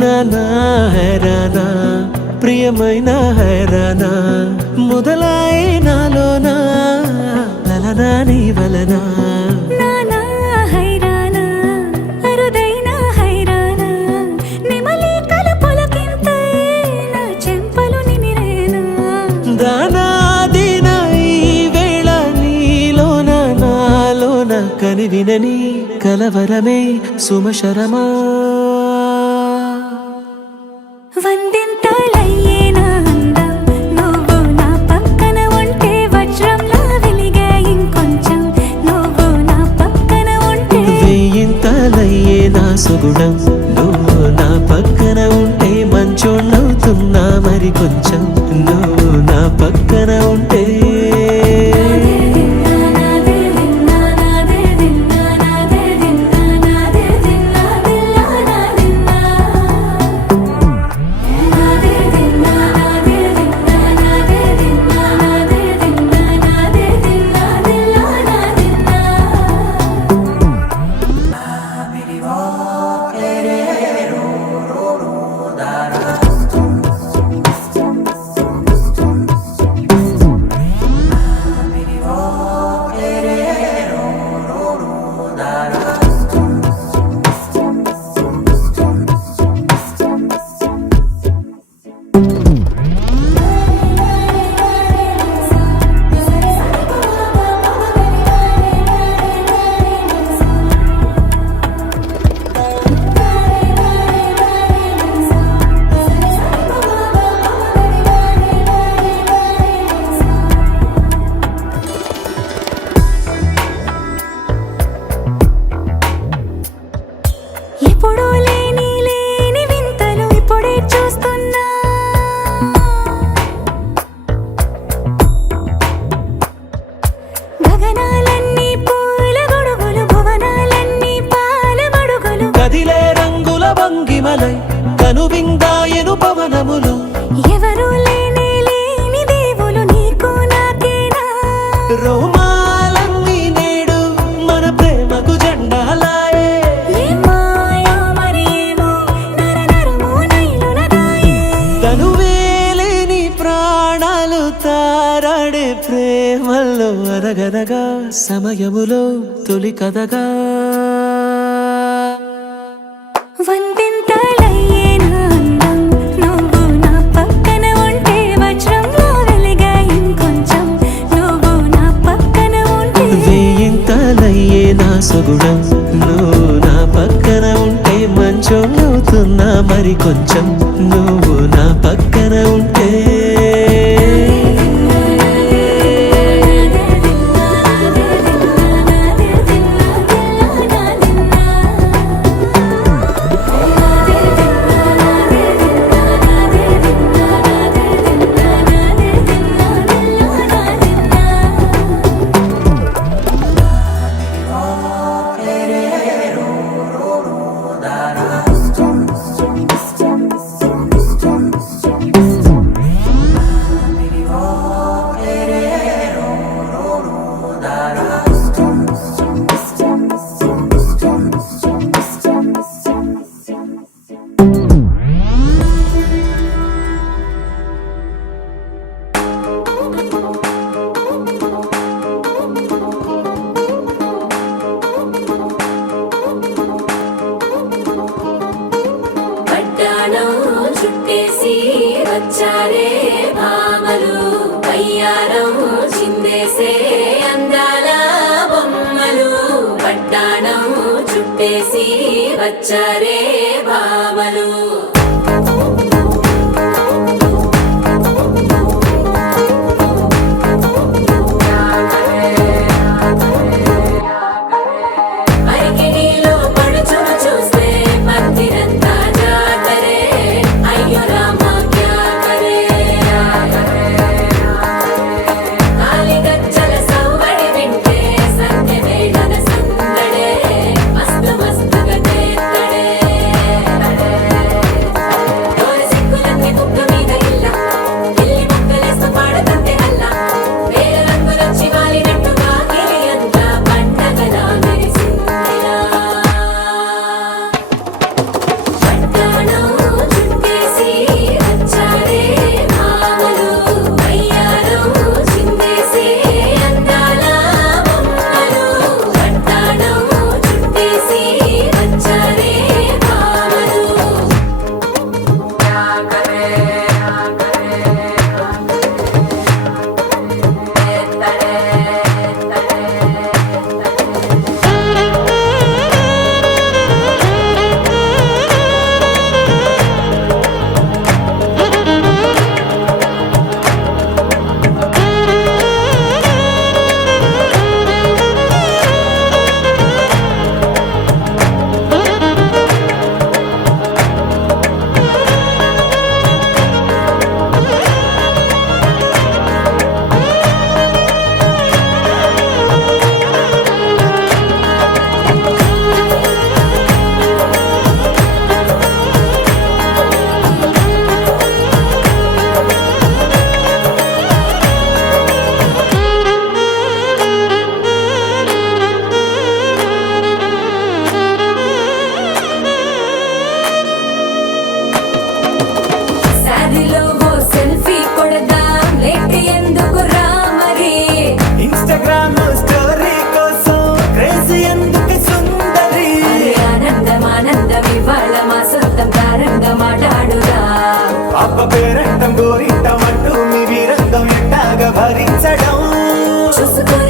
నానా హైరానా ప్రియమైన హైరానా మొదలాయి నాలోనా లలనా నీ వలనా నానా హైరానా అరుదైన హైరానా నిమలి కలుపులకింతై నా చెంపలు నిమిరేనా దానాదిన ఈ వేళ నీలోన నాలోన కనివినని కలవరమే సుమశరమా వందింతలయ్యేనా అందం నువ్వు నా పక్కన ఉంటే వజ్రంలా వెలిగే ఇంకొంచెం నువ్వు నా పక్కన ఉంటే వెయ్యింతలయ్యే నా సుగుణం నువ్వు నా పక్కన ఉంటే మంచోళ్ళవుతున్నా మరి కొంచెం నువ్వు నా పక్కన ఉంటే ఎప్పుడూ లేని వింతలు ఇప్పుడే చూస్తున్నా గగనాలన్నీ పూల గొడుగులు భువనాలన్నీ పాల మడుగులు కదిలే రంగుల భంగిమలై కనువిందాయను పవనములు ఎవరూ లేని దేవులు నీకు నాకేనా రోమాలన్నీ నేడు మన ప్రేమకు జెండాలాయే ఏమాయో మరి ఏమో నరనరమో నైలున దాయే తనువేలేని ప్రాణాలు తారాడే ప్రేమల్లో అరగరగా సమయములో తొలి కథగా వందింతలయ్యేనా అందం నువ్వు నా పక్కన ఉంటే వజ్రంలా వెలిగే ఇంకొంచెం నువ్వు నా పక్కన ఉంటే వెయ్యింతలయ్యే నా సుగుణం నువ్వు నా పక్కన ఉంటే మంచోళ్ళవుతున్నా మరి కొంచెం నువ్వు నా పక్కన ఉంటే పట్టాణం చుట్టేసి వచ్చారే భామలు పయ్యారం చిందేసే అందాల బొమ్మలు పట్టాణం చుట్టేసి వచ్చారే భామలు చూసుకొని